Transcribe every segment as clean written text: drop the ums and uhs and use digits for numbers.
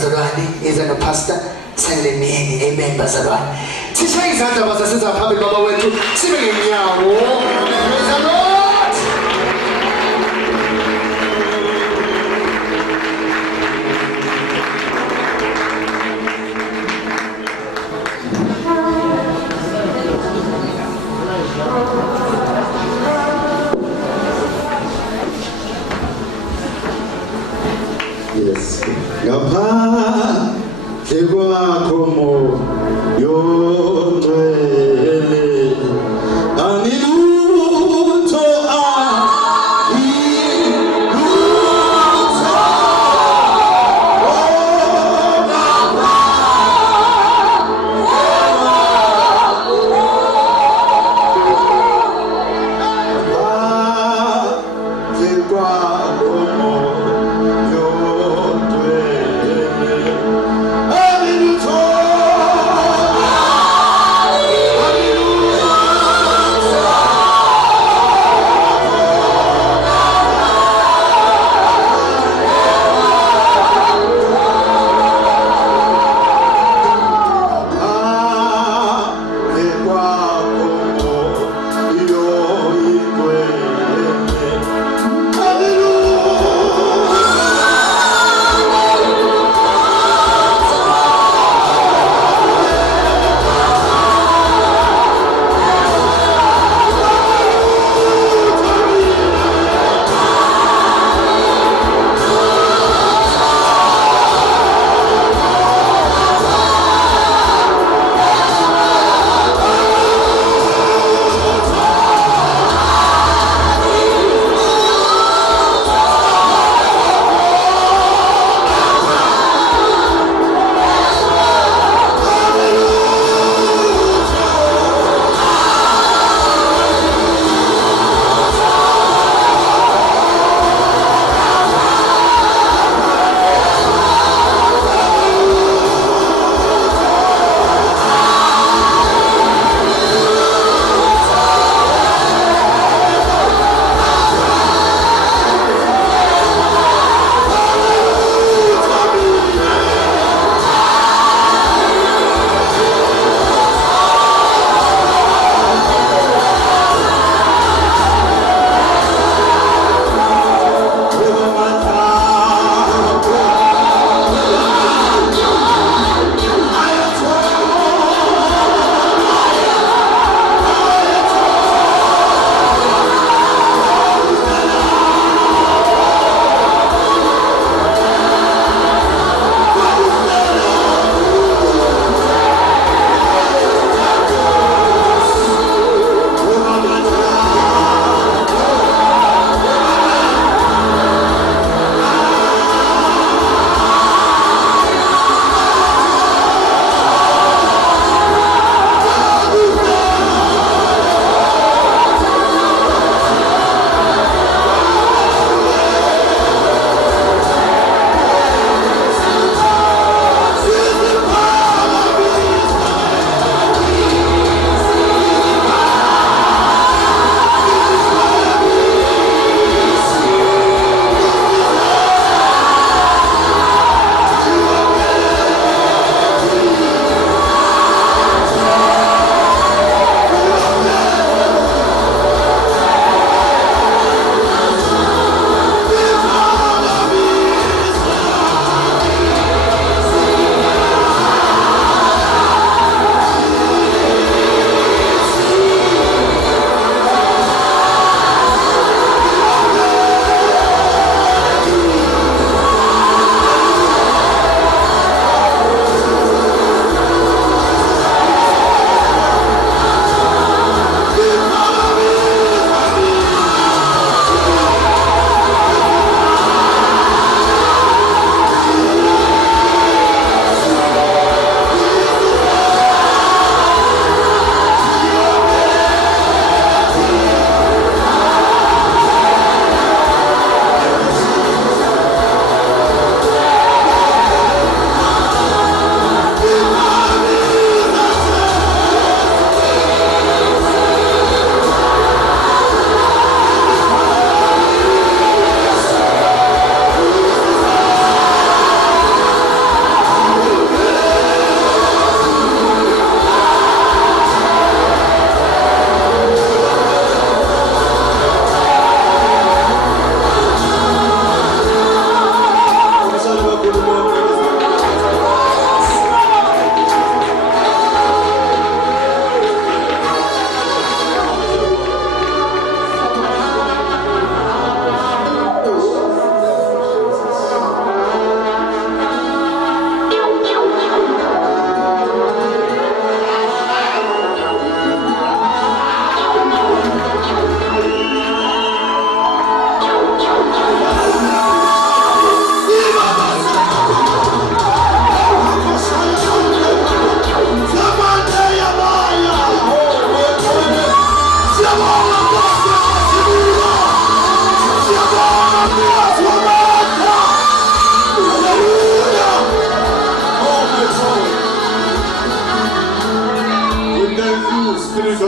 bazalwane izana pastor sangeneni amen bazalwane sishaya izandla bazasiza phambili baba wethu sibe ngenyawo praise the Lord. Yes. Gapa tegwa como yo duele aniluto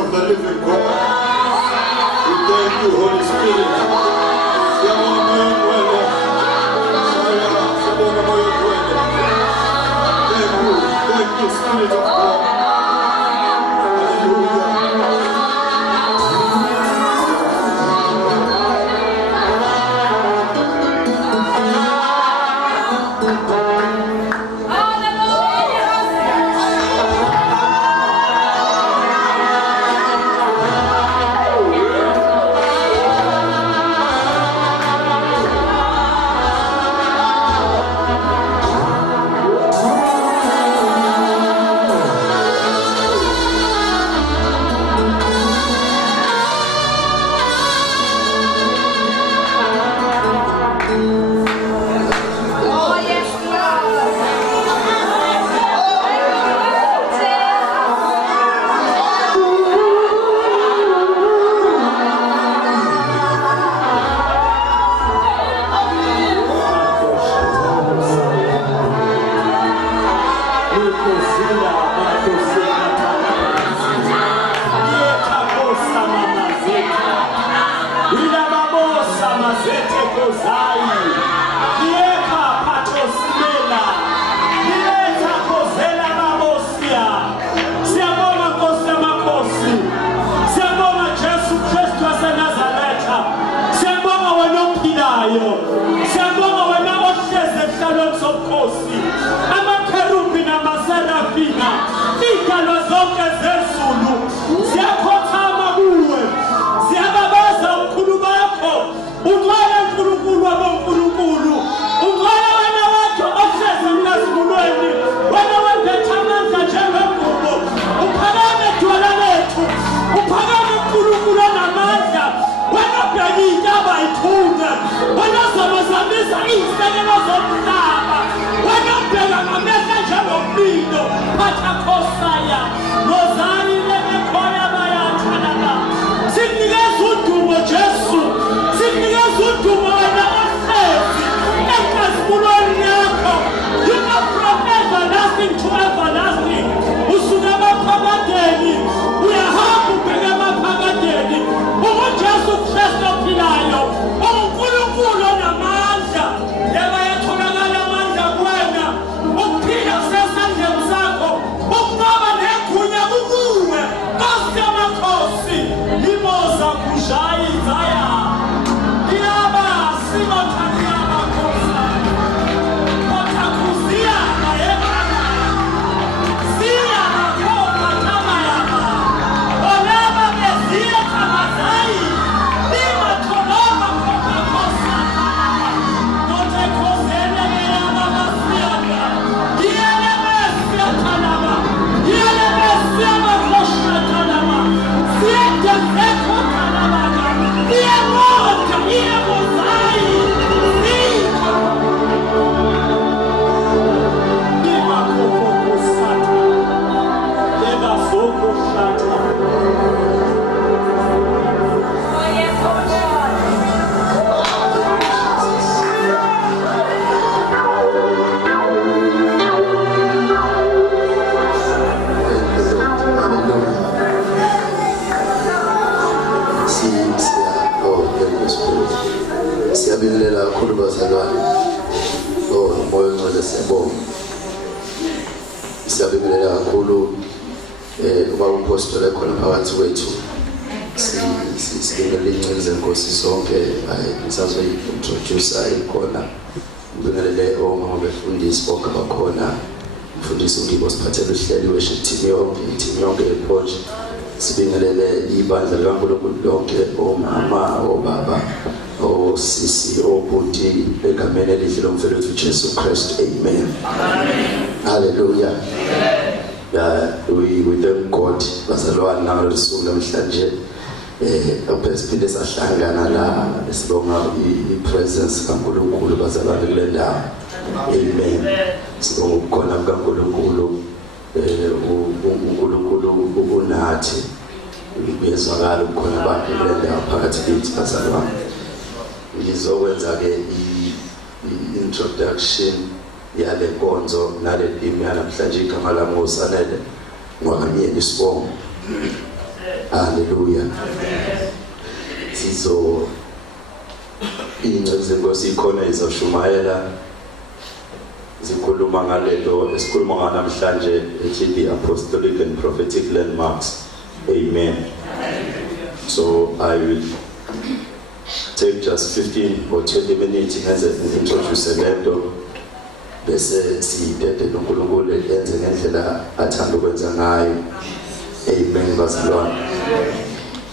of the living God. We thank you, Holy Spirit. Thank you, Spirit of God. Jesus Christ, amen. Hallelujah. We thank God. Bazalwane nangalosuku namhlanje phesiphinde sahlangana la sibonga ipresence kaNkulunkulu bazalwane kule ndawo. Amen. Sibonga ukukhona kukaNkulunkulu uNkulunkulu unathi kuyezwakala ukukhona abantu kule ndawo phakathi kithi bazalwane. Ngizokwenza ke introduction yale nkonzo nale theme yanamhlanje igama lami usanele ngokamyeni isibongo Hallelujah. Sizo ingcwele Nkosi ikhona izoshumayela zikhuluma ngalento esikhuluma ngalo namhlanje ethi the apostolic and prophetic landmarks. Amen. So I will take just 15 or 20 minutes as an introduce lento bese siyithethe noNkulunkulu enze ngendlela athanda ukwenza ngayo. Amen.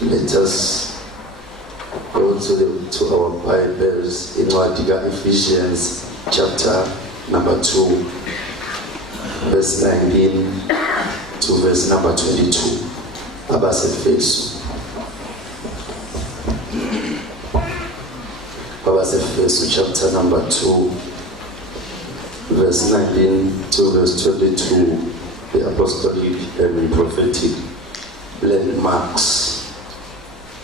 Let us go to our Bibles in Ephesians chapter number 2 verse 19 to verse number 22. Abasefeso chapter number 2 verse 19 to verse 22, the apostolic and prophetic landmarks.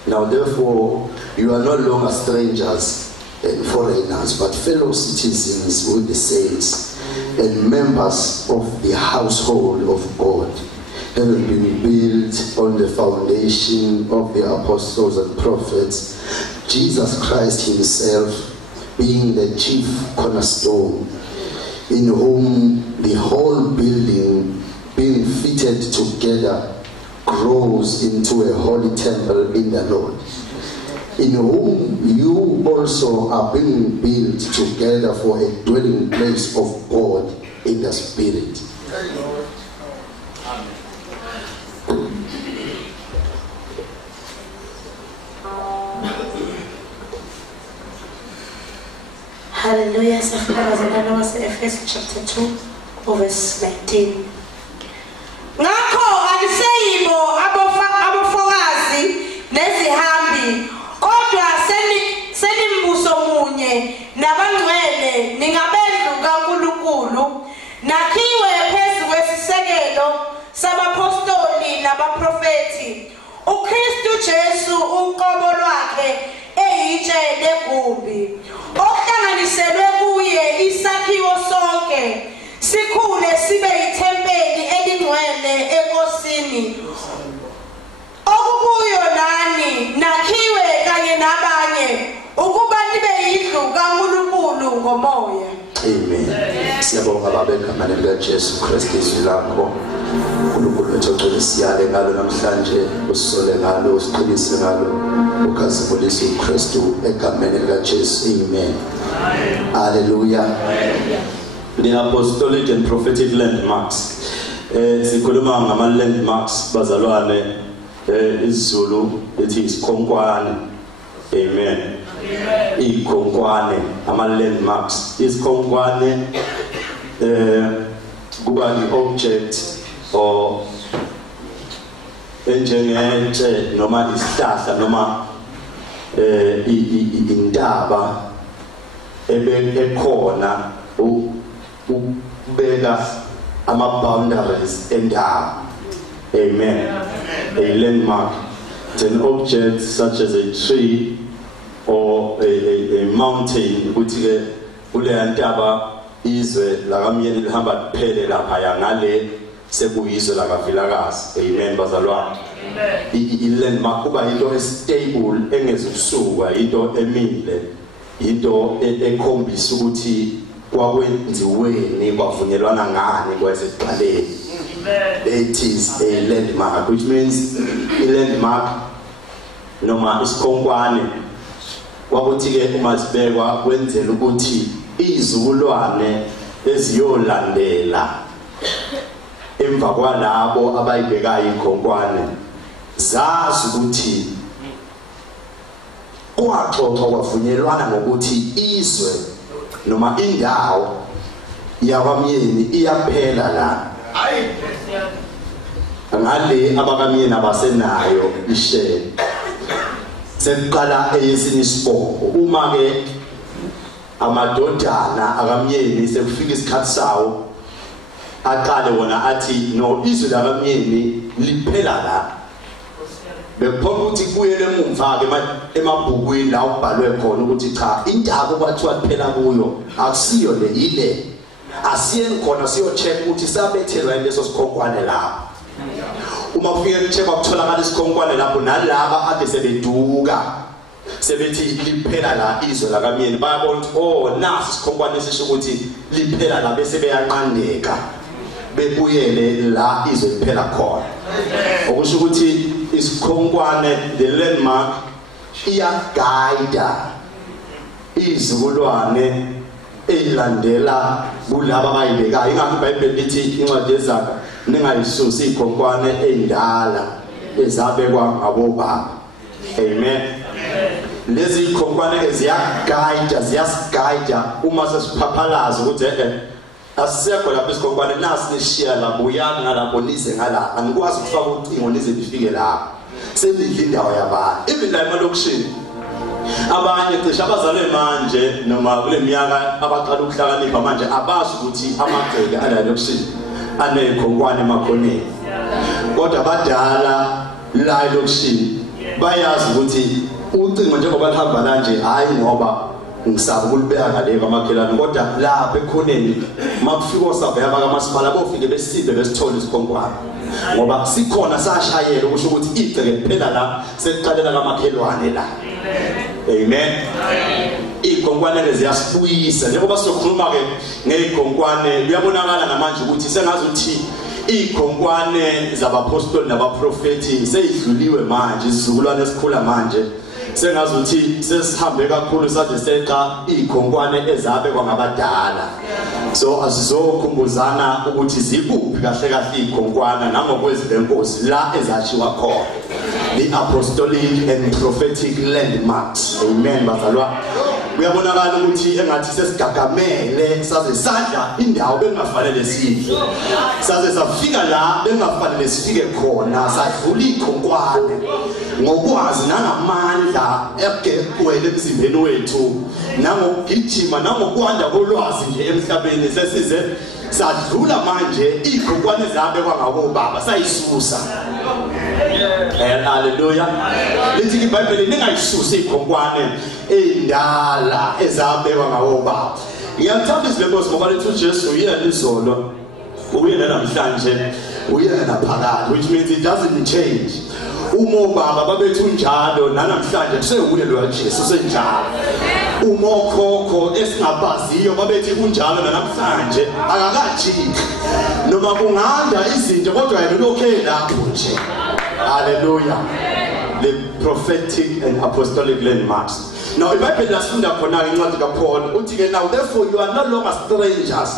Now therefore you are no longer strangers and foreigners, but fellow citizens with the saints and members of the household of God, having been built on the foundation of the apostles and prophets, Jesus Christ himself being the chief cornerstone, in whom the whole building being fitted together grows into a holy temple in the Lord, in whom you also are being built together for a dwelling place of God in the Spirit. Hallelujah. Ephesians chapter 2 verse 19. Ngakho akuseyibo abafokazi nezihambi kodwa senimbuso munye nabangcwele ningabendlu kaNkulunkulu nakhiwe phezu kwesisekelo sabapostoli nabaprofeti uKristu Jesu uqobo lwakhe eyitshe legumbi okuhlanganiselwe kuye isakhiwo sonke sikhule sibe yithempeli elingcwele enkosini okubuyo nani nakhiwe kanye nabanye ukuba nibe yindlu kaNkulunkulu ngomoya. Amen. Siyabonga baba egameni likaJesu Kristu izwi lakho uNkulunkulu wethu ocela siyale ngalo namhlanje usisole ngalo usiqinise ngalo ukhazimulise uKristu egameni likaJesu. Amen. Hallelujah. The apostolic and prophetic landmarks. Sikhuluma ngama landmarks bazalwane isiZulu ethi isikhonkwane. Amen. Ikhonkwane ama landmarks. Isikhonkwane kuba the object or enjengetshe noma isihlahla noma indaba ekhona ubeka ama-boundaries endawo. Amen. A landmark. It's an object such as a tree or a mountain ukuthi-ke kuleya ntaba izwe lakamyeni lihamba liphele laphaya ngale sekuyizwe lakavilakazi. Amen bazalwane. I-landmark kuba yinto estable engezukusuka, yinto emile, yinto ekhombisa ukuthi kwakwenziweni kwavunyelwana ngani kwasekuqaleni. It is a landmark, which means a landmark noma isikhonkwane kwakuthi-ke uma sibekwa kwenzela ukuthi izizukulwane eziyolandela emva kwalabo abayibekayo ikhonkwane zazi ukuthi kwaxoxwa kwavunyelwana ngokuthi izwe noma indawo yakwamyeni iyaphela la ngale abakamyeni abasenayo ishare sekuqala eyesini isibongo. Uma-ke amadodana akamyeni sekufika isikhathi sawo aqale wona athi no izwe lakamyeni liphela la, bekuphuma ukuthi kuyele emumva-ke emabhukwini la ubhalwe khona ukuthi cha intaba kwathiwa kuphela kuyo akusiyo le, yile asiyeni khona siyo-check ukuthi sabethelwa leso sikhonkwane lapho. uma ufike kucheka ukutholakala isikhonkwane lapho nalaba ade sebeduka sebethi liphela la izwe la kaMyeni bayabona oh nasi isikhonkwane sisho ukuthi liphela la bese beyanqandeka bebuyele la izwe liphela khona okusho ukuthi isikhonkwane the landmark iyaguide izikulwane ezilandela kulabo abayibekayo ingakho iBhayibheli lithi incwadi yeZaga ningayisusi ikhonkwane endala ezabekwa ngabobaba amen lezi ikhonkwane ziyasigayida uma sesiphaphalaza ukuthi asisekho lapho isikhonkwane nasi nishiya la buyani ngalapho nize ngala angikwazi ukufaka ucingo nize nifike la selidla indawo yabantu even la emalokishini abanye cishe abazalwe manje noma kule minyaka abaqala ukuhlakanipha manje abazi ukuthi amagceke ala lokishini anezikhonkwane emakhoneni kodwa abadala la lokishini bayazi ukuthi ucingo njengoba lihamba kanje hayi ngoba ngisaba ukulibeka ngale kwamakhelwane kodwa lapha ekhoneni makufika osavela bakamasipala bofike besinde besithola isikhonkwane ngoba sikhona sashayela ukusho ukuthi igceke liphela la sekuqalela kamakhelwane la amen ikhonkwane lezi ziyasibuyisa njengoba sizokhuluma ke ngezikhonkwane kuyabonakala namanje ukuthi sengazi ukuthi ikhonkwane zabapostoli nabaprofeti seyidluliwe manje isizukulwane esikhula manje sengazi ukuthi sesihambe kakhulu sathi seqa ikhonkwane ezabekwa ngabadala so asizokhumbuzana ukuthi zikuphi kahle kahle ikhonkwana nangokwezi lenkosi la ezachiwa khona the apostolic and prophetic landmarks amen bazalwa kuyabonakala ukuthi engathi sesigagamele saze sadla indawo bengafanele sidle saze safika la bengafanele sifike khona sadlula ikhonkwane ngokwazi nangamandla egcwele emzimbeni wethu nangokugijima nangokwanda kolwazi nje emhlabeni sesize sadlula manje ikhonkwane zabekwa ngabobaba sayisusa haleluya lithi iBhayibheli ningayisusi ikhonkwane endala ezabekwa ngabobaba ngiyamthanda izilembosi ngoba lithi uJesu uyena izolo uyena namhlanje uyena naphakade which means it doesn't change umobaba babethu njalo namhlanje kusewuye lo Jesu senjalo umokhokho esingabaziyo babethi kunjalo namhlanje akakajiki noma kunganda izinto kodwa yena lokhe lapho nje hallelujah the prophetic and apostolic landmarks now iBhayibheli lasifunda khona incwadi kaPaul uthi ke now therefore you are no longer strangers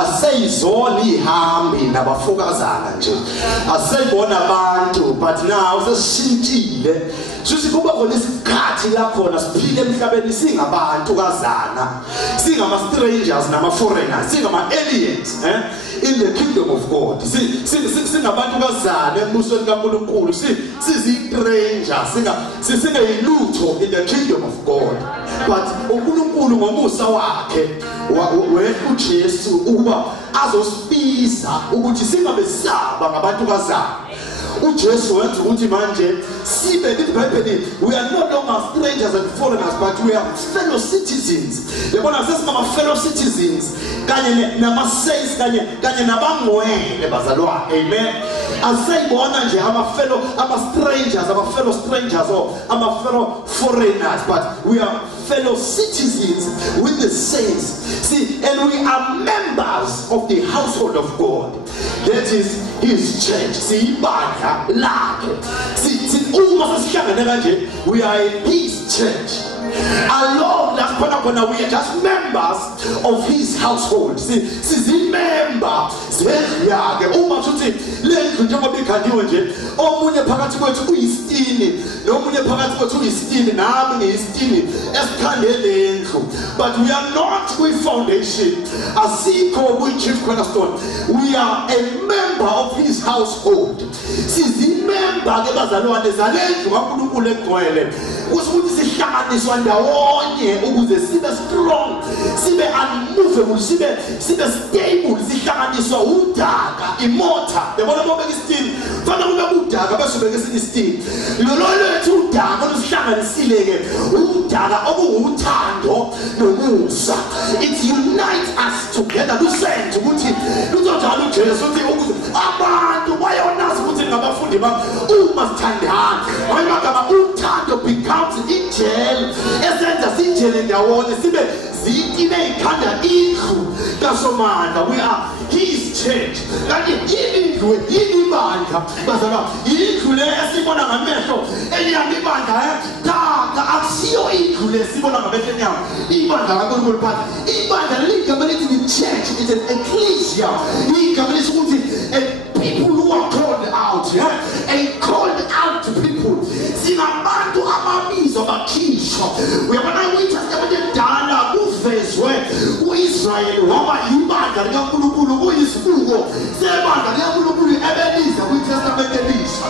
aseyizona ihambi nabafokazana nje aseyibona abantu but now sesishintshile suthi kuba khona isikhathi la khona siphile emhlabeni singabantu kazana singama strangers nama foreigners singama aliens in the kingdom of God singabantu kazana embusweni kaNkulunkulu sizi-strangers singayilutho in the kingdom of God but uNkulunkulu ngomusa wakhe wethu uJesu ukuba azosibiza ukuthi singabesaba ngabantu kazana uJesu wenza ukuthi manje sibe iBhayibheli we are no longer strangers and foreigners but we are fellow citizens yabona sesingama fellow citizens kanye nama saints kanye nabangcwele bazalwa amen asayibona nje ama fellow strangers or ama fellow foreigners but we are fellow citizens with the saints see and we are members of the household of God that is his church see ibandla lakhe see uma sesihlangene kanje we are in his church alone that's khona we are just members of his household sizimember zeziyake uma uthi lendlu njengoba ikhandiwe nje omunye phakathi kwethu uyisitini nomunye phakathi kwethu uyisitini nami ngiyisitini esikhandele lendlu but we are not with foundation asikho with chief cornerstone we are a member of his household sizimember ke bazalwane zalendlu kaNkulunkulu egcwele ukuthi sihlanganiswa ndawonye ukuze sibe strong sibe unmovable sibe stable sihlanganiswa udaka imota yabona bobeka isitini fana kube udaka bese ubeka isitini lo lethu udaka lusihlanganisile ke udaka obuuthando nomusa it unites us together to send ukuthi luzonjalo uJesu uthi abantu bayonazi indima uma sithandana ngamanye amagama uthando becomes ijele esenza sijele ndawonye sibe zitile ikhanda indlu kaSomandla. We are his church. Kanti indlu ibandla bazalwa indlu le esibona ngamehlo enyama ibandla taka akusiyo indlu le sibona ngamehlo enyama ibandla kaNkulunkulu phansi. Ibandla ligama lithi the church is an ecclesia. Igama lisho ukuthi people who are called out, and called out people. Singabantu amabizo bakhishwa. Uyabona ukuthi asebedala kuvezwe uIsrael waba ibandla likaNkulunkulu kuyisibuko sebandla likaNkulunkulu ebeliza kwiTestament elisha.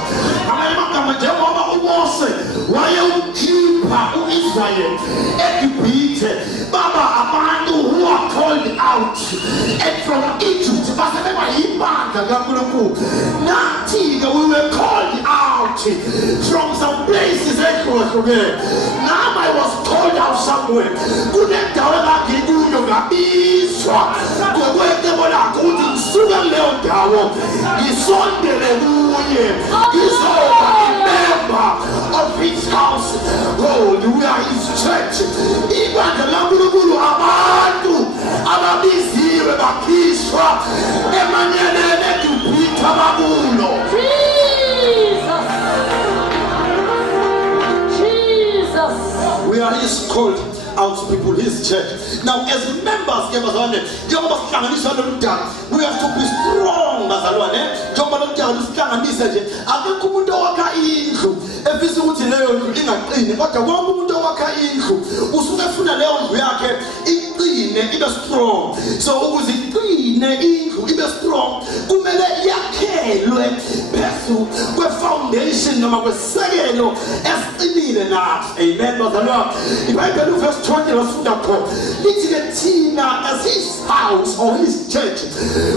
Ngamanye amagama njengoba uMose wayeukhipha uIsrael eGibhithe baba abantu who are called out and from Egypt basebeba ibandla likaNkulunkulu. Nathi we were called out from some places ehlukene. Now I was called out somewhere. Kunendawo engakikuyo ngabizwa ngokwetebo lakho ukuthi ngisuka leyo ndawo ngisondele kuye ngizoba member of his house. Oh, we are his church. Ibandla likaNkulunkulu abantu ababiziwe bakhishwa emanyeleni eGibhithe abakulo. We are his called out people, his church. Now, as members, we have to be strong. Strong. So ibe strong. Kumele yakhelwe phezu kwefoundation noma kwesekelo esiqinile nathi. Amen. Bazalwa. iBhayibheli verse 20 lafunda khona lithi ke thina as his house or his church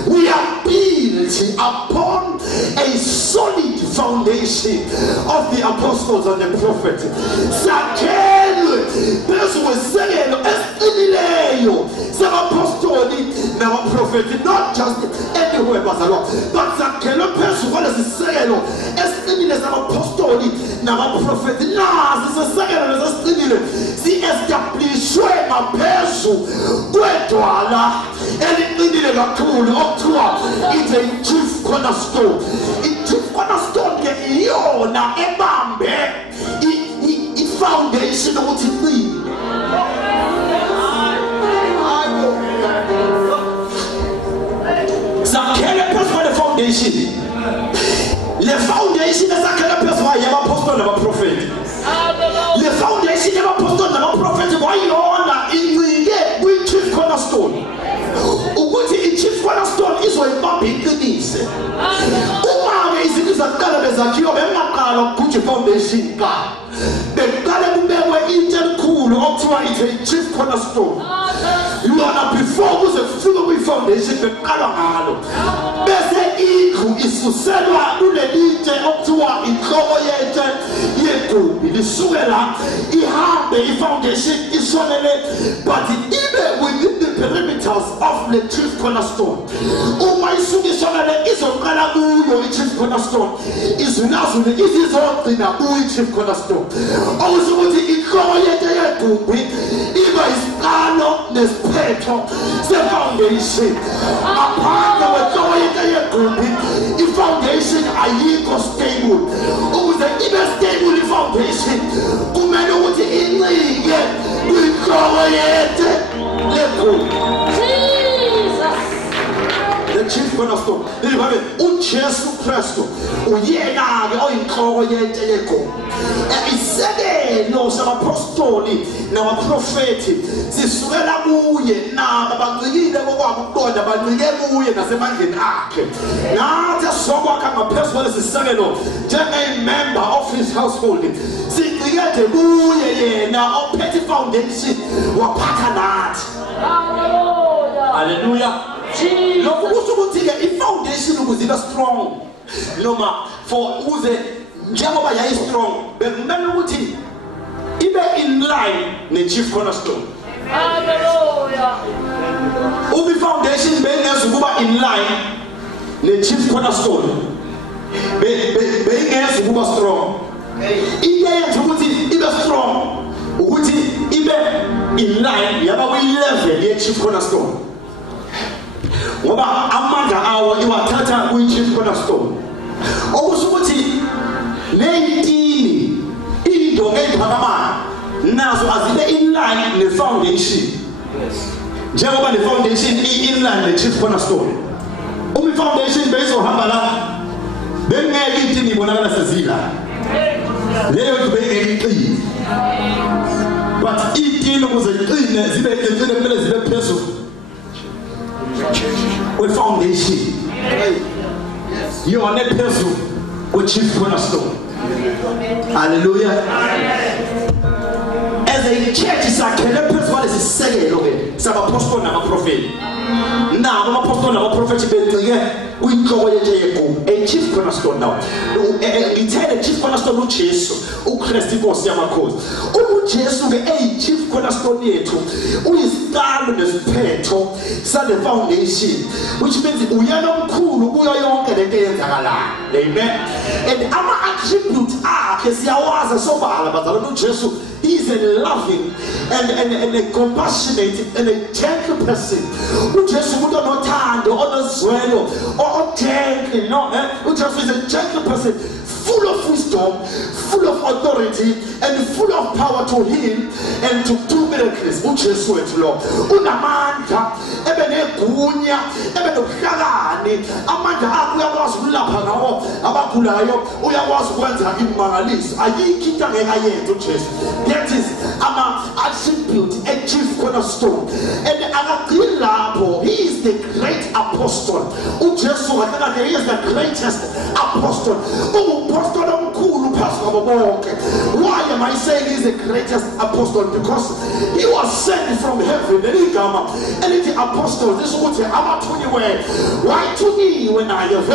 we are built upon a solid foundation of the apostles and the prophets. Sakhelwe phezu kwesekelo esiqinileyo sabapostoli nabaprofeti, not just anywhere bazalwa, but sakhelwe phezu kwalesisekelo esiqinile sabapostoli nabaprofeti. Nazi sisekelo lesiqinile si-establishwe ngaphezu kwedwala eliqinile kakhulu okuthiwa it's a chief cornerstone. I-chief cornerstone ke iyona ebambe i-foundation ukuthi iqine. Zakhele phezu kwale foundation. Le foundation ezakhele phezu kwayo yabapostoli nabaprofeti. Le foundation yabapostoli nabaprofeti kwayona incike kwi-chief cornerstone. Ukuthi i-chief cornerstone izoyibamba iqinise. Uma-ke izinto zakuqala bezakhiwa bengaqala ukugujwa i-foundation ka beqale kubekwe into elikhulu okuthiwa it's a chief cornerstone. Yona before kuze kufike kwi-foundation beqala ngalo bese indlu isuselwa kulelitshe okuthiwa inhloko yetshe yegumbi lisuke la ihambe i-foundation ishonele but ibe within the perimeters of the chief cornerstone. Uma isuke ishonele izoqala kuyo i-chief cornerstone izulazule izizogcina kuyi-chief cornerstone. Okusho ukuthi inhloko yetshe yegumbi iba isiqalo nesiphetho se-foundation. Apart kwenhloko yetshe yegumbi i-foundation ayikho stable. Ukuze ibe stable i-foundation kumele ukuthi incike kwinhloko yetshe legumbi. The chief cornerstone. uJesu Kristu uyena-ke oyinhloko yetshe yegumbi. Isekelo sabapostoli nabaprofeti sisukela kuye nabo bancikile kokwabo ukuqonda bancike kuye nasemandleni akhe. Nathi sizokwakha ngaphezu kwalesisekelo njenge-member of his household sincike kuye yena ophethe i-foundation waphatha nathi. Hallelujah. Lokhu kusho ukuthi-ke i-foundation ukuze ibe strong noma for ukuze njengoba yayi-strong bekumele ukuthi ibe in line ne-chief cornerstone. Hallelujah. Ubi foundation bengeza ukuba in line ne-chief cornerstone beyingeza ukuba strong. Into eyenza ukuthi ibe strong ukuthi ibe in line yaba kwi-level ye-chief cornerstone. Ngoba amandla awo iwathatha kwi-chief cornerstone. Okusho ukuthi leyintini indonga eziphakamayo nazo azibe in line ne-foundation. Njengoba ne-foundation in line ne-chief cornerstone. Uma i-foundation beyizohamba la bengeke intini ibonakala sezila. Leyo bengeke iqine. But intini ukuze iqine zibe iqine kumele zibe phezulu kwe-foundation. Yona phezulu kwe-chief cornerstone. Hallelujah. As a church isakhele phezu kwalesi sisekelo ke sabapostoli nabaprofeti. Nabo abapostoli nabaprofeti bencike kuyinhloko yethu yegquma, a chief cornerstone now. Ngithele chief cornerstone uJesu, uKristu inkosi yamakhosi. uJesu ke chief cornerstone yethu uyisiqalo nesiphetho sale foundation, which means uyena omkhulu kuyo yonke lento eyenzakalayo. Amen. And ama attributes akhe siyawazi sobala bazalwane uJesu. He is a loving and a compassionate and a gentle person. uJesu umuntu onothando, onozwelo, gentle, no, uJesu is a gentle person, full of wisdom, full of authority, and full of power to heal and to do miracles. uJesu wethu lo unamandla, ebenegunya, ebenobuhlakani, amandla akhe uyakwazi ukulapha ngawo abagulayo, uyakwazi ukwenza imangaliso. Ayikho into angeke ayenze uJesu. That is attribute, a chief cornerstone. And Agagilabo, he is the great apostle. uJesu he is the greatest apostle. Why am I saying he is the greatest apostle? Because he was sent from heaven. And it's the apostle. This is what I'm telling you. Why to me when I have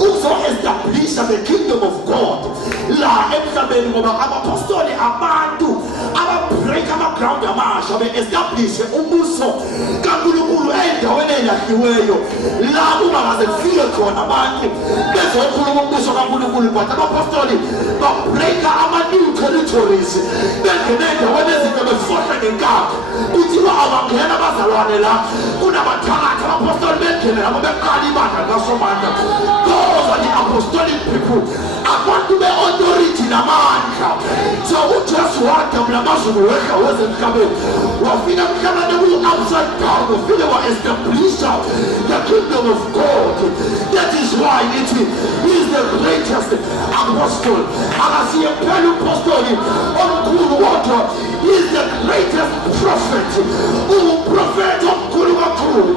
also established the kingdom of God? La apostle abantu break ground amasha establish umbuso kaNkulunkulu endaweni elahliweyo la kungaze kufike khona abantu bezokhuluma umbuso kaNkulunkulu. But abapostoli break new territories bengene endaweni ezinto befohla ngenkaba kuthiwa abangena abazalwane la kunabathakathi abapostoli bengene nabo beqala ibandla kaSomandla. Those are the apostolic people, abantu be-authority namandla. So uJesu wadabula amazulu wehla weze emhlabeni wafika emhlabeni kuyi-upside down, ufike wa-establisha the kingdom of God. That is why he is the greatest apostle. Akasiye phela upostoli omkhulu kodwa he is the greatest prophet. Uprofeti omkhulu kakhulu.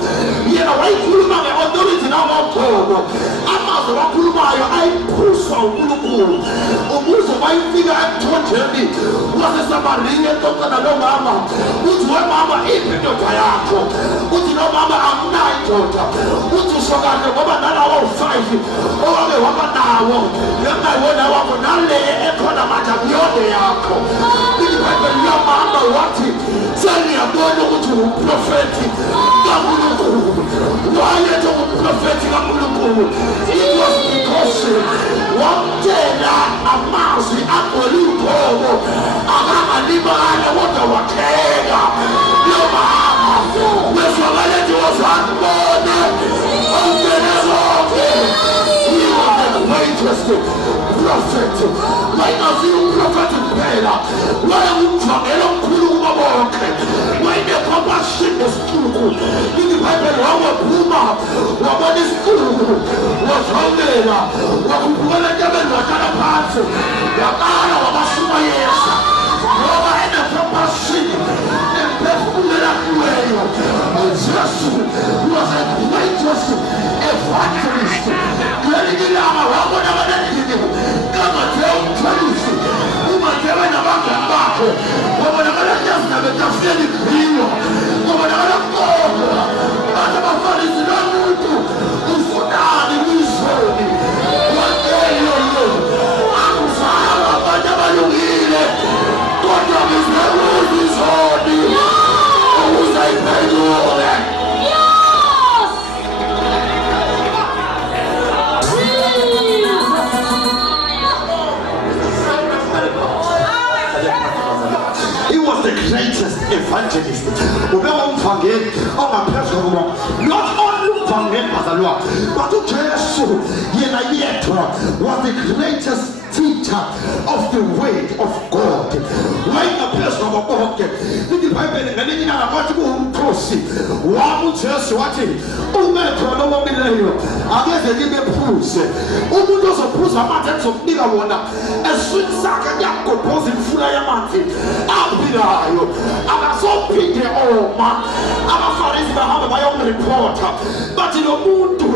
Yena wayikhuluma nge-authority nangokholo. Amazwi awakhulumayo ayiphuswa uNkulunkulu. Umuze wayifika emthonjeni waseSamariya exoxana nomama. Uthi wemama iphi indoda yakho? Uthi nomama akunayo indoda. Uthi usho kahle ngoba nalawo 5 owake waba nawo engayibona wakho nale ekhona manje akuyona yakho. IBhayibheli lomama wathi seniyabona ukuthi uprofeti kaNkulunkulu. Wayethe uprofeti kaNkulunkulu. It was because wamtshela amazwi agolidoko akangalibala kodwa wakheka. Lomama weswakale nje wasambona ongene zonke. He was the greatest prophet. Wayengazile umprofeti kuphela, wayengumjwangelo omkhulu kubo bonke, wayenecompassion nesixuku. IBhayibheli wawaphuma wabona isixuku wazongela wakhupukela entabeni wahlala phansi waqala wabashumayeza ngoba enecompassion emphefumulo elahliweyo. uJesu was a greatest evangelist. Ngelinye ilanga wabona abaningi kaMathewu umthwalisi uMathewu nabangani bakhe wabonakala nyazi betafuleni igrino wabonakala konke abantu abafarisi nomuntu ufunani kuyizoni wakeyo akuzala abantu abalungile kodwa bizekuza izoni ukuze iphendule. evangelist ube umvangeli ongaphezulu not only umvangeli bazalwane but uJesu yena yedwa was the greatest teacher of the word of God. Wayengaphezulu kwabonke. Lithi iBhayibheli ngelinye ilanga wathi kuwumkhosi wami uJesu wathi umethwa lomomileyo akeze libephuze umuntu ozophuza amanzi engizokunika wona eswini sakhe kuyagobhoza imfula yamanzi aphilayo akasophinde oma. Abafarisi bahamba bayomreporta bathi lo muntu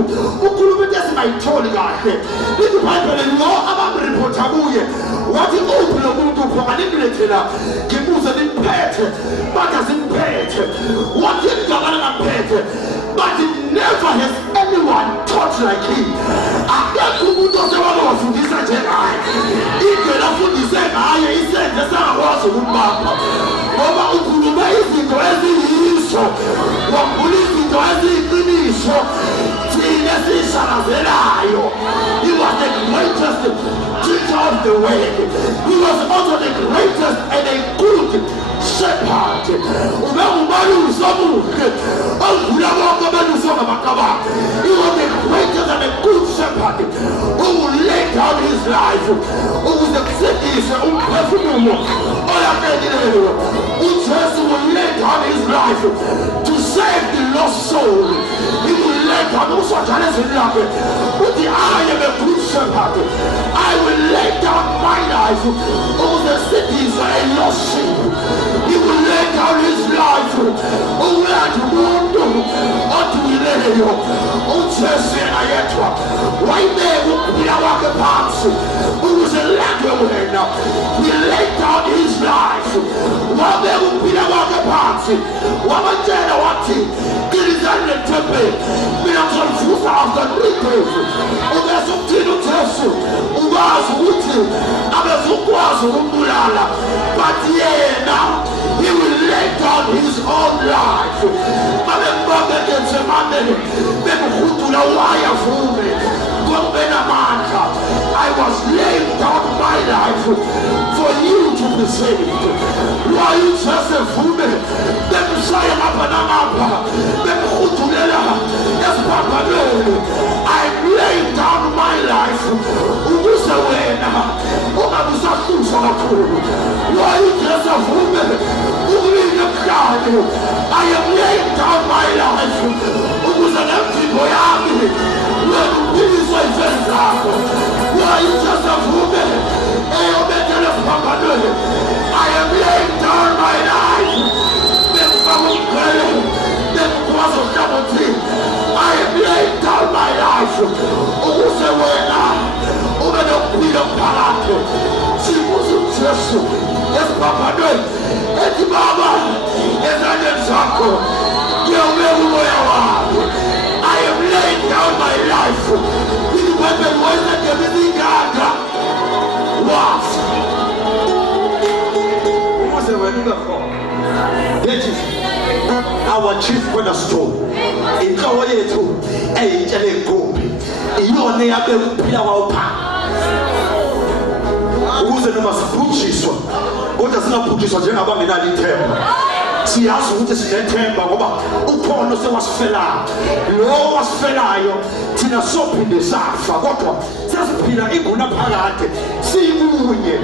ukhuluma into esingayitholi kahle. Lithi iBhayibheli lo abamreporta kuye wathi uphi lo muntu animlethela ngibuze nimphethe bathi asimphethe wathi ngabana ngamphethe but never has anyone taught like him. Akekho umuntu osewafundisa njengaye. Indlela afundise ngaye isenze sangakwazi ukumbamba ngoba ukhuluma izinto eziyiso wambula izinto eziyiqiniso thina esiyishakazelayo. He was the greatest teacher of the way. He was also the greatest and a good shepherd. Ube umalusi omuhle odlula bonke abalusi ongamakabaka. He was the greatest and a good shepherd who would lay down his life ukuze kusize umphefumulo oyaqedileyo. uJesu will lay down his life to save the lost soul. He will lay down usojana ezweni lakhe uthi I am a good shepherd. I will lay down my life ukuze size a lost sheep. He will lay down his life ukuze umuntu odumileyo uJesu yena yedwa wayibeka ukuphila kwakhe phansi ukuze lakhe wena. He laid down his life wabeka ukuphila kwakhe phansi wabatshela wathi ngilizani lethempeli mina ngizolivusa after 3 days. Ubese ukuthini uJesu ukwazi ukuthi abezukwazi ukumbulala but yena he will lay down his own life. Babembambe ngetsemane bemkhudula waya vume ngobenamandla. I was laying down my life for you to be saved. Why you just a vume bemshaya ngapha nangapha bemkhudulela esiphambanweni. I'm laying down my life ukuze wena ungabusahlushwa kakhulu. Why you just a vume ukulinde mhlanje. I am laying down my life ukuze nemphimbo yami wekuphiliswa izweni zakho. Why you just a vume eyobethele esiphambanweni. I am laying down my life bekufaka umqhele bekukwazi uhlangothi. I am laying down my life ukuze wena ube nokuphila phakathi. Sibuza uJesu esiphambanweni ethi baba ezandleni zakho ngiyawubeka umoya wami. I am laying down my life. IBhayibheli wayesegebe inganga wafa umuze wena ubekhona. That is our chief cornerstone. Inhloko yethu eyintsha lenkumbi iyona eyabeka ukuphila kwawo phansi ukuze noma sibhujiswa kodwa singabhujiswa njengabangenalo ithemba. Siyazi ukuthi sinethemba ngoba ukhona osewasifelayo. Lo wasifelayo thina sophinde safa kodwa sesiphila iguna phakade simunye.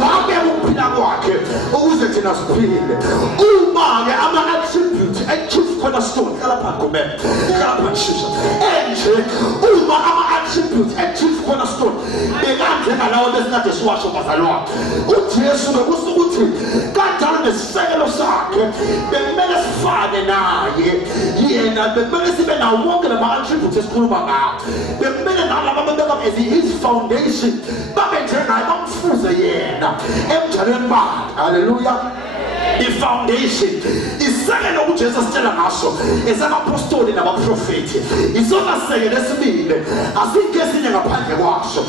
Wabeka ukuphila kwakhe ukuze thina siphile. Uma-ke ama-attribute a-chief cornerstone kalapha kumele kalapha ngishisha enje uma ama-attribute a-chief cornerstone bekanjengalawo besikade siwasho bazalwane. uJesu bekusuka ukuthi kanjalo nesisekelo sakhe bekumele sifane naye yena. Bekumele sibe nawo wonke lama-attributes esikhuluma ngawo. Bekumele nalaba babeka as his foundation babe njengaye bamfuze yena emjalweni bakhe. Haleluya. I-foundation isekelo uJesu asitshela ngaso esakapostoli nabaprofethi isona sekelo esibili asinke esinye ngaphandle kwaso.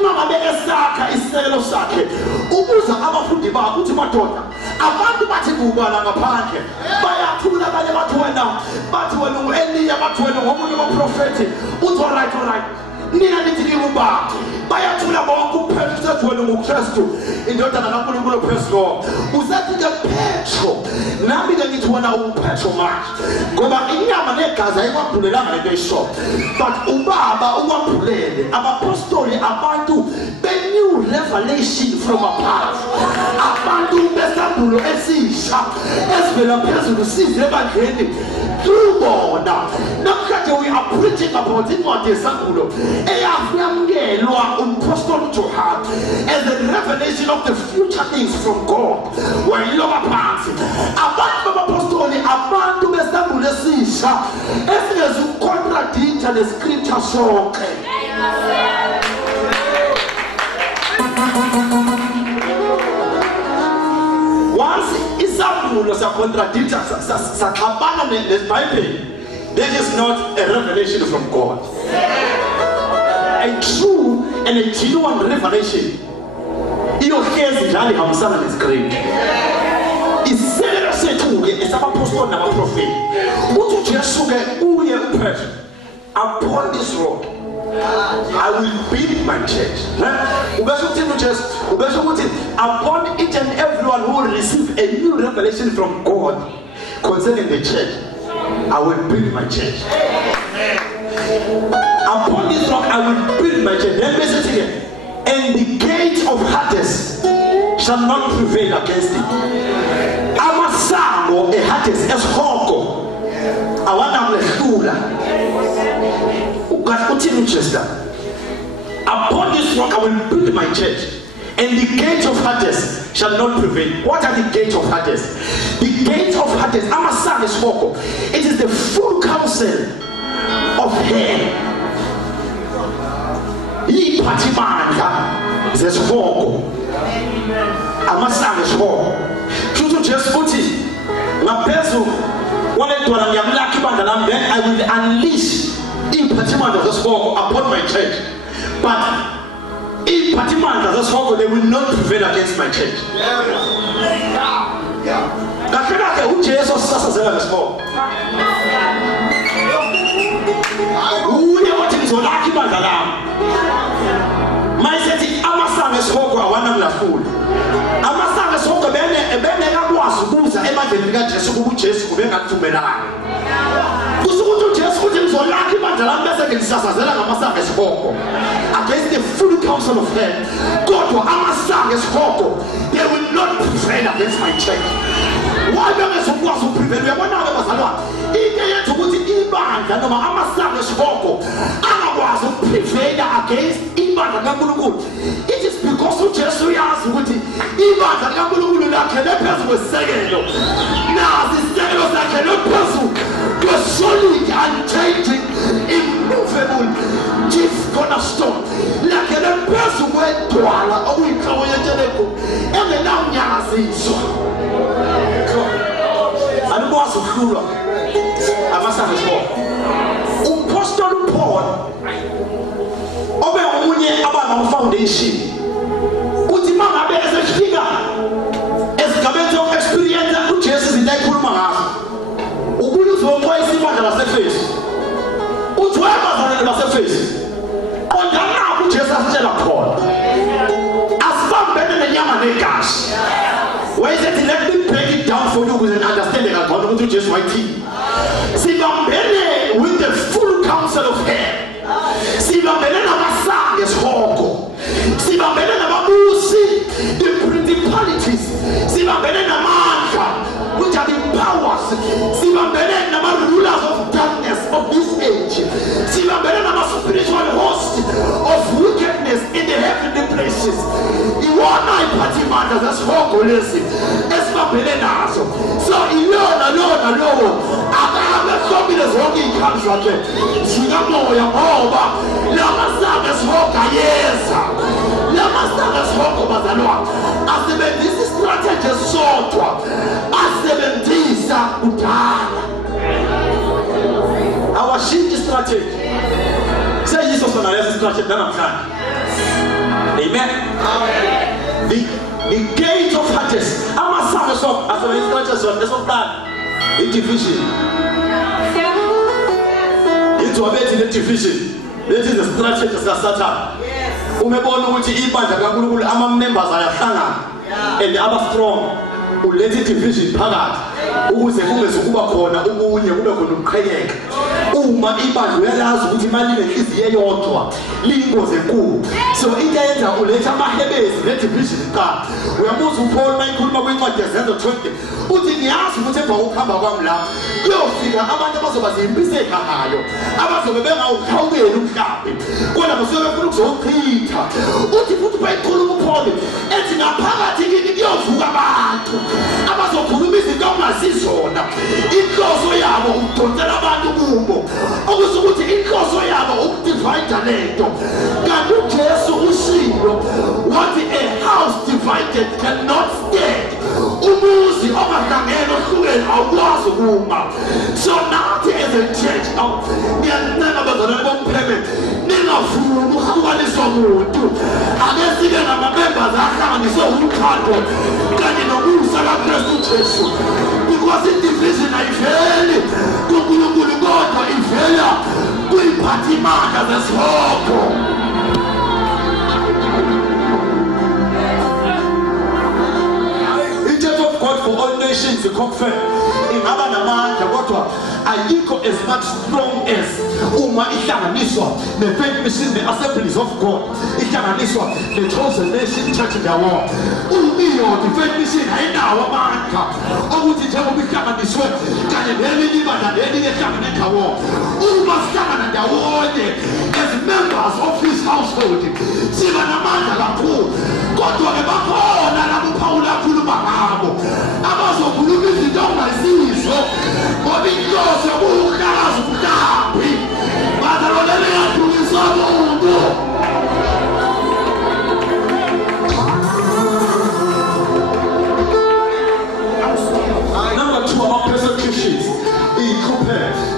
Uma ngabe esakha isekelo sakhe ubuza abafundi bakhe ukuthi madoda abantu bathi ubala ngaphandle bayathula abanye bathi wena u-Eliya bathi wena ngomunye wabaprofethi uthi alright nina nithi ngingubaba bayathula bonke uPetro usethi wena nguKristu indodana kaNkulunkulu phezulu usethi-ke Petro nami-ke ngithi wena uPetro manje ngoba inyama negazi ayikwambhulelanga lento eyishoyo but ubaba ukwambhulele abapostoli abantu be-new revelation from above abantu besambulo esisha esivela phezulu size ebandleni through bona namhlanje we are preaching about incwadi yesambulo eyafyamukelwa umpostoli uJohane as a revelation of the future things from God wayiloba phansi abantu babapostoli abantu besambulo esisha esingeza ukucontradicta nescripture sonke. Once isambulo sacontradicta saxabana neBhayibheli, that is not a revelation from God. A true and a genuine revelation iyohlezi njalo ihambisana nescript. Iselelo sethu-ke esabapostoli nabaprofeti uthi uJesu-ke uye uPetro upon this rock I will build my church. Upon each and everyone who will receive a new revelation from God concerning the church, I will build my church. Upon this rock I will build my church. Then listen again. And the gate of Hades shall not prevail against it. Amasango eHades esihoko awanamlehlula. Upon this rock I will build my church, and the gate of Hades shall not prevail. What are the gates of Hades? The gate of Hades, Amasan is Hoko. It is the full counsel of hell. Ipatimanda is Hoko. Amasan is Hoko. Tutu just put it. Mapezo, then I will unleash Ipatimanda the smoke upon my church, but Ipatimanda the smoke they will not prevail against my church. Who Jesus sasa smoke? Who you want to like Mandala? My city, Amasan is smoke. I want them fool. Amasan is smoke. Bene was who's a man Jesus who went to Medan. Against the full counsel of heaven, God will Amasan is Hoko. They will not prevail against my church. Why don't you want to prevail? We are one of us. If you want to Iban, and Amasan is Hoko, I was to prevail against Iban and Gambulu. It is because of Jesus we ask with Iban and Gambulu that cannot pass with second. Now, the second that cannot pass. You're solid and changing, immovable, chief cornerstone. Like a person went to Allah, or we come with a and the now Yaziso. And was of Hura. I must have a small. Apostle Paul, over Munye about foundation. Utimana bears a figure. Excavator experience who chases in that Kurma. So why is it on the face? Who's on the face? On the now, which is a Paul. As far better than Yamanekas. Why is it? Let me break it down for you with an understanding according to just my team. Sibambele with the full counsel of heaven. Sibambele Namasa is Hoko. Sibambele Namamusi, the principalities. Sibambele Namaka, which are the powers. Sibambele Nama rulers of darkness of this age. Sibambele Nama spiritual host of wickedness in the heavenly places. Iwana Ipatimanda, that's Hoko Lesi. Esbambele Naso. So alone. I so many walking comes like it. Singapore, Yahoba, Lamasagas Hoka, yes. Lamasagas Hoka Bazanoa. As the this is strategy sort as the Bentisa Utana. Our shift strategy. Say Jesus on our strategy, then I'm trying. Amen. The gate of Hades. Amasa division. Division. This is the strategy of Satan. Umebona ukuthi ibandla kaNkulunkulu ama members ayahlangana and aba strong ulethe division phakathi ukuze kungezukuba khona ubunye kube khona ukuqhekeka. Uma ibandla uyalazi ukuthi imali lenhliziyo eyodwa liyingozi enkulu, so into eyenza uletha amahebezi ne-division iqala. Uyabuza uPaul mayikhuluma kwincwadi yeZenzo 20 uthi ngiyazi ukuthi emva kokuhamba kwami la kuyofika abantu abazoba zimpisi ekhaya abazobe bengawukhawukeli umhlaba kodwa basuke befuna ukuzochitha. Uthi futhi bayikhuluma uPaul ethi ngaphakathi kini kuyovuka abantu abazokhuluma izinto ongazizona. Inhloso yabo ukudonsela abantu kubo, okuthi ukuthi inhloso yabo ukudivide lento. Kanti uJesu ushilo wathi a house divided cannot stand. Umuzi ongahlangene ohlukene awukwazi ukuma. So nathi as a church ngiyanicela abazalwane bompheme ningafuni ukuhlukaniswa muntu. Ake sibe nama-members ahlanganiswe umkhandlo kanye nomusa kaKristu Jesu, because i-division ayiveli kuNkulunkulu kodwa ivela kuyiphathimandla zesihoko. God for all nations confirm ingaba namandla kodwa ayikho as much strong as uma ihlanganiswa ne-faith mission ne-assemblies of God, ihlanganiswa ne-chosen nation church ndawonye. Umiyodi faith mission ayinawo amandla okuthi njengoba ihlanganiswe kanye nelinye ibandla lelinye ehlangane ndawonye. Uma sihlangana ndawonye as members of his household siba namandla kakhulu, kodwa-ke bakhona labo uPawulu akhuluma ngabo abazokhuluma izinto ongazizo ngoba inhloso yokuhlakaza umhlambi bazalwane yadukisa umuntu. Number 2, about persecutions.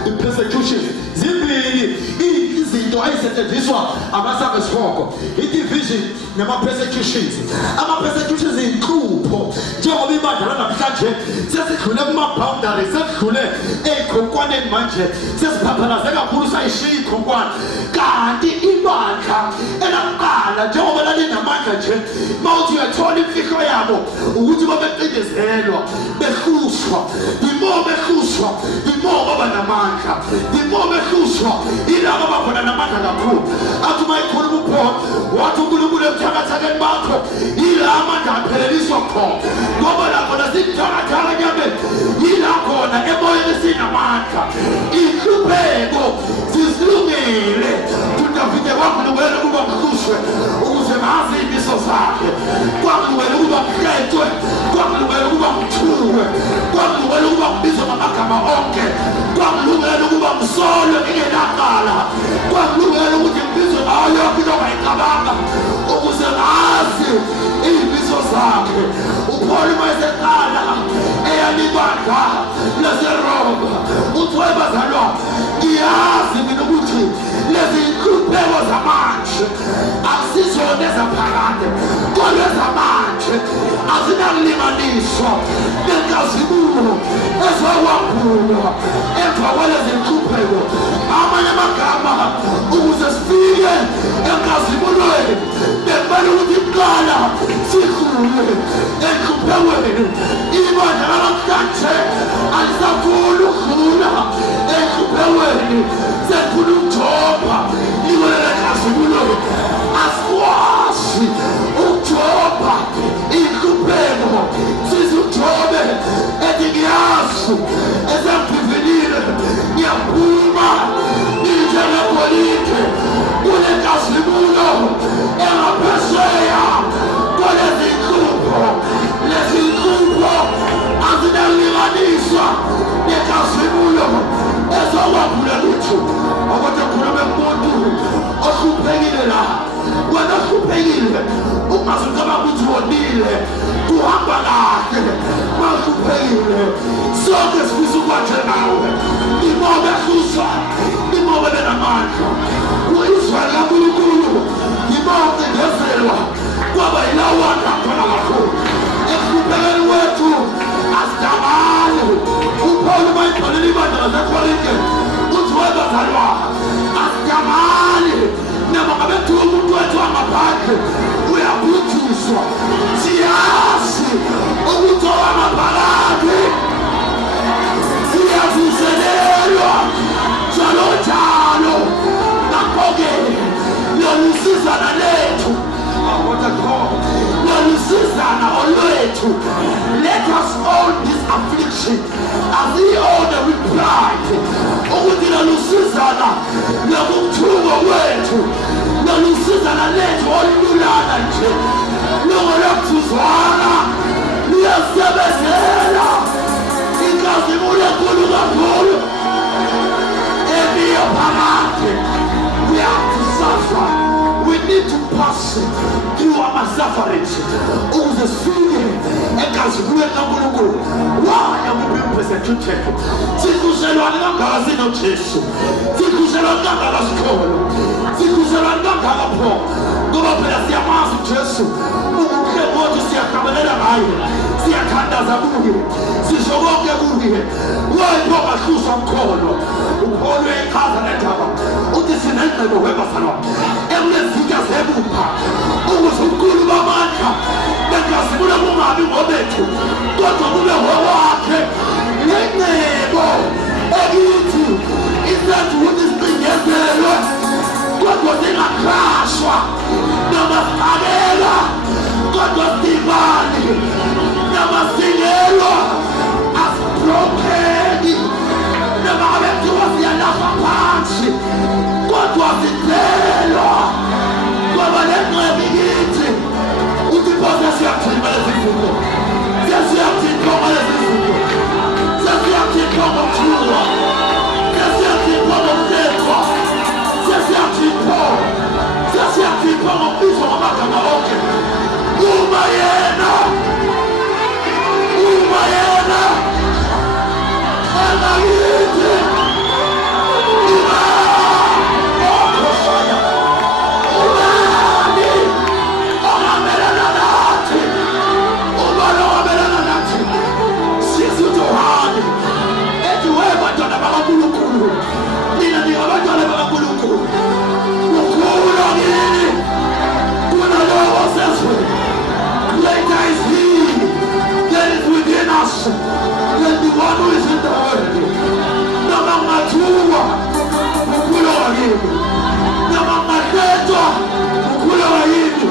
The persecutions zimbili izinto ayisetshenziswa amasabesihoko, i-division nama-persecutions. Ama-persecutions inhlupho njengoba ibandla lanamhlanje sesidlule kuma-boundaries, sesidlule ey'khonkwaneni manje sesiphaphalaze kakhulu sayishiya iy'khonkwane. Kanti ibandla elakuqala njengoba lalinamandla nje mawuthi uyathola imfihlo yabo ukuthi babecindezelwa behluswa. The more behluswa the more baba namandla, the more behluswa ilabo bakhona namandla kakhulu. Athi mayikhuluma uPaul wathi uNkulunkulu ebuthakathakeni bakho yila amandla apheleliswa khona, ngoba lapho nasikuthakathaka nyabe yila khona emoyeni sinamandla. Inhlupheko zisilungile kudavide kwakulungele ukuba mhluswe ukuze ngazi imiso zakhe, kwakulungele ukuba mkhethwe, kwakulungele ukuba mthuwe, kwakulungele ukuba mbizwe ngamagama onke, kwakulungele ukuba msolwe ingenaqala, kwakulungele ukuthi mbizwe ngayo yonke into ongayicabanga ukuze ngazi iy'mbizo zakhe. uPaul mayeseqala eyalibandla laseRoma uthi webazalwane ngiyazi mina ukuthi lezi inhlupheko zamanje akusizona ezaphakade kodwa ezamanje azinakulinganiswa nenkazimulo ezokwambulwa emva kwalezi inhlupheko. Amanye amagama ukuze sifike enkazimulweni bekumele ukuthi kuqala sidlule enhluphekweni. Ibandla lanamhlanje alisafuni ukudlula enhluphekweni, sefuna ukujobha likolele enkazimulweni. Asikwazi ukujobha inhlupheko, sizujobe ethi ngiyazi esemvivinile ngiyaphuma njengegolide kule nkazimulo engaphesheya kwalezi nhlupho. Lezi nhlupho azinakulinganiswa nenkazimulo ezokwaphula lutho. usizana lethu olulana nje lungolokuthuzwana liyasebenzela inkazimulo enkulu kakhulu emiyo phakathi. We have to suffer. We need to pass through our sufferings. Ukuze sifike enkazimulweni kaNkulunkulu. Why are we being persecuted? Sikhuselwane kangaka sinoJesu. Sikhuselwane kangaka sikholo. Sikhuselwane kangaka pho. Ngoba phela siyamazi uJesu. Ukuhle ngothi siyaqabelela ngaye. Siyathandaza kuye. Sisho konke kuye. Wayipho bahlusa umkholo. Umkholo echaza lendaba. Uthi sinengcebo webafana. Ekulezitha zebupha. Ukuze unkulu bamandla bengazibulela kungabi ngobethu. Kodwa kube ngowakhe. Lengcebo ekithi isenze ukuthi sicinyezelwe. Kodwa singakrashwa. Namasabela. Kodwa sibani. Namasingelwa. Asibroken. Nababethuwa siyalafa phansi. Kodwa sithelwa. Ngoba lengcebo ikithi. Uthi phose siyathimba lezifundo. Sesiyathimba lezifundo. Sesiyathimba ngokuthuwa. Sesiyathimba ngokuthethwa. Sesiyathimba ngokubizwa ngamagama onke. Uma yena angakithi okhoshana ubani ongamelana nathi ubani ongamelana nathi sisizohani ethi webantwana bakaNkulunkulu nina ndingabantwana bakaNkulunkulu ukhula kini kunalowo osezweni. Greater is he that is within us than the one who is in the world. Noma ngathuwa ukhula wakini. Noma ngadetwa ukhula wakini.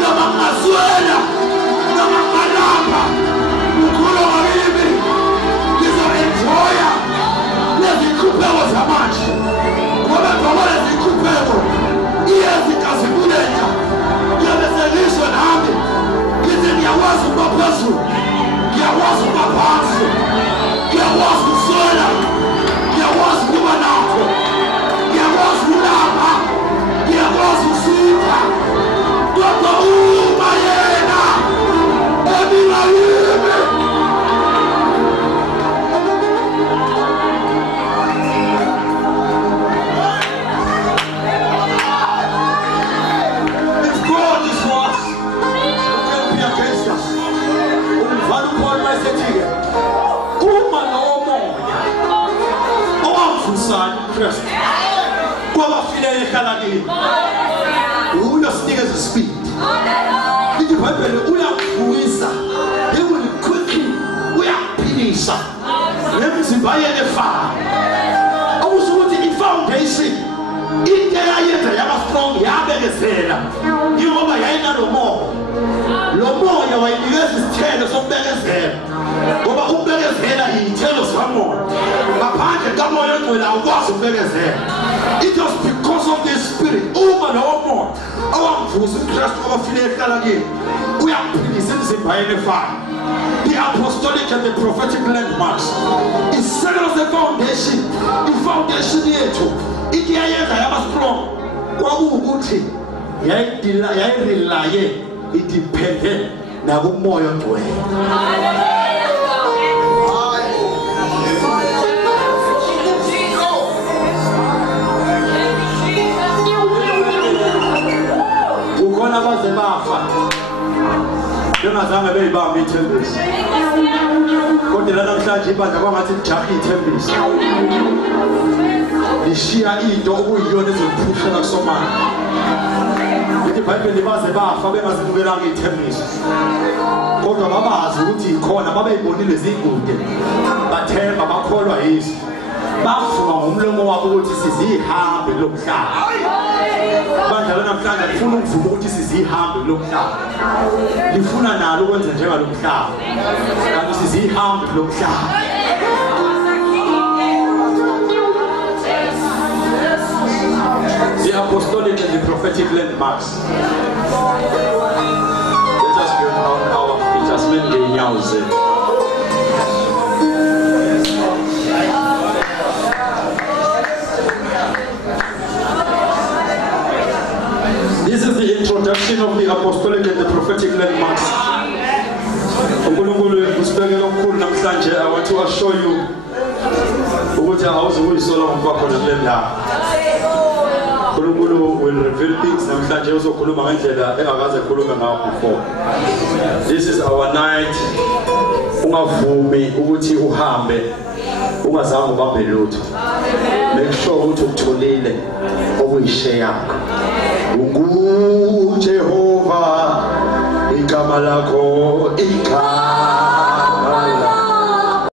Noma ngaswela noma ngalapha ukhula wakini. Ngizoenjoya lezikhupheko zamanje. Ngoba ngoba lezikhupheko iyazikazibulela. Ngiyabesekiswa nami. Ngithi ngiyakwazi ukuba phezulu. Ngiyakwazi ukuba phansi. Ngiyakwazi ukuswela. Ngiyakwazi ukuba nakho. Ngiyakwazi ukulapha. Ngiyakwazi ukusipha. Kodwa uma yena emina yimi. If God is for us, who can be against us? Umvana ukhona mayesethi-ke uma lowo moya owamvusayo uKristu kwabafileyo ehlala kini uyosinikeza isibindi. Lithi iBhayibheli uyakuvuyisa, he will quickly uyakuphilisa nemizimba yenu efayo. Okusho ukuthi i-foundation into eyayenza yaba strong yabekezela njengoba yayinalo moya. Lo moya wayinikeza isithelo sokubekezela ngoba ukubekezela iy'thelo zikamoya. Ngaphandle kamoya ongcwele awukwazi ukubekezela. It was because of this spirit. Uma lowo moya owamvusa uKristu kwabafileyo ehlala kini uyakuphilisa imizimba yenu efayo. The apostolic and the prophetic landmarks is set as a foundation. I-foundation yethu ithi yayenza yaba strong kwakuwukuthi yayirelaye idepende nakumoya ongcwele. Kukhona abaze bafa bengazange beyibambe ithembiso, kodwa namhlanje ibandla kwangathi lijaha ithembiso lishiya into okuyiyona ezokuphushela kusomana. Lithi iBhayibheli baze bafa bengazibukelanga ithembiso, kodwa babazi ukuthi ikhona, babeyibonile zigude, bathemba, bakholwa yizo, bavuma ngomlomo wabo ukuthi sizihambe lomhlaba. Ibandla lanamhlanje lifuna ukuvuma ukuthi sizihambe lomhlaba, lifuna nalo ukwenza njengalomhlaba, kanti sizihambe lomhlaba. The apostolic and the prophetic landmarks. Let us be on our feet as men getting out. This is the introduction of the apostolic and the prophetic landmarks. I want to assure you will reveal things before. This is our night. Make sure to share.